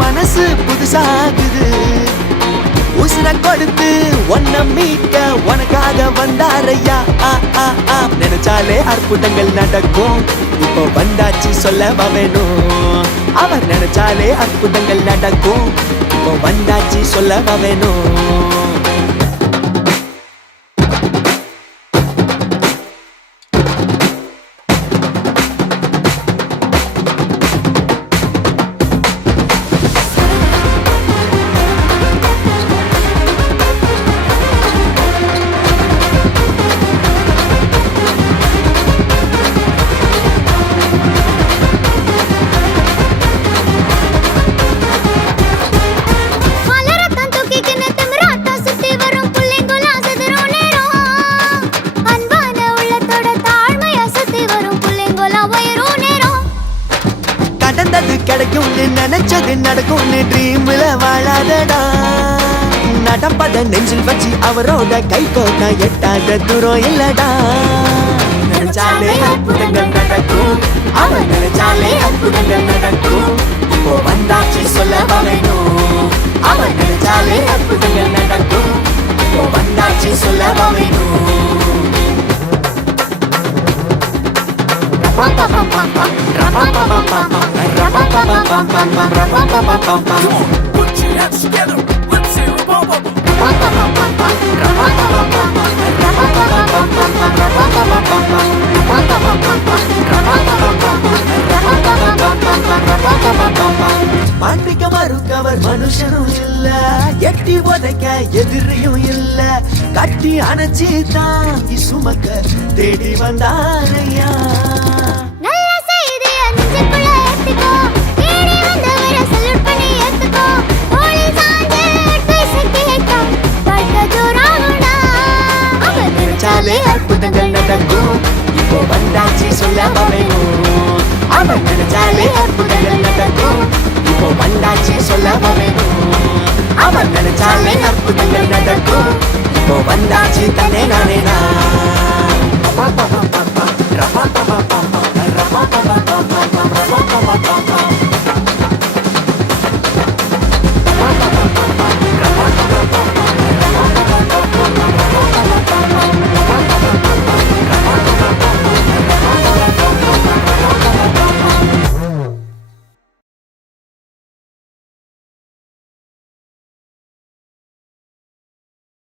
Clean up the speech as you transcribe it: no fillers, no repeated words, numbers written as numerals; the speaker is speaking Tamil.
மனசு புதுசாகுது உசுர கொடுத்து ஒன்ன மீட்க உனக்காக வந்தாரையா நினைச்சாலே அற்புதங்கள் நடக்கும் இப்போ வந்தாச்சு சொல்லவா வேணும் அவர் நினைச்சாலே அற்புதங்கள் நடக்கும் இப்போ வந்தாச்சு சொல்லவா வேணும் நடந்தது கிடைக்கும்னு நினைச்சது நடக்கும்னு ட்ரீம்ல வாழாதடா நடப்பத நெஞ்சில் வச்சு அவரோட கை கோட்டா எட்டாத தூரம் இல்லடா நினைச்சாலே அற்புதங்கள் நடக்கும் அவர் நினைச்சாலே அற்புதங்கள் நடக்கும் இப்போ வந்தாச்சு சொல்லவா வேணும் அவர் நினைச்சாலே அற்புதங்கள் நடக்கும் இப்போ வந்தாச்சு சொல்லவா வேணும் Put your hands together, let's hear a bum bum. மாட்டிக்க மறுக்கவர் மனுஷனும் இல்ல எட்டி உதைக்க எதிரியும் இல்ல கட்டி அணைச்சி தாங்கி சுமக்க தேடி வந்தாரையா அற்புதங்கள் நடக்கும் இப்போ வந்தாச்சு சொல்லவா வேணும் அவன் நினைச்சாலே அற்புதங்கள் நடக்கும் இப்போ வந்தாச்சு சொல்லவா வேணும் அவன் நினைச்சாலே அற்புதங்கள் நடக்கும் இப்போ வந்தாச்சு தன்னை நானே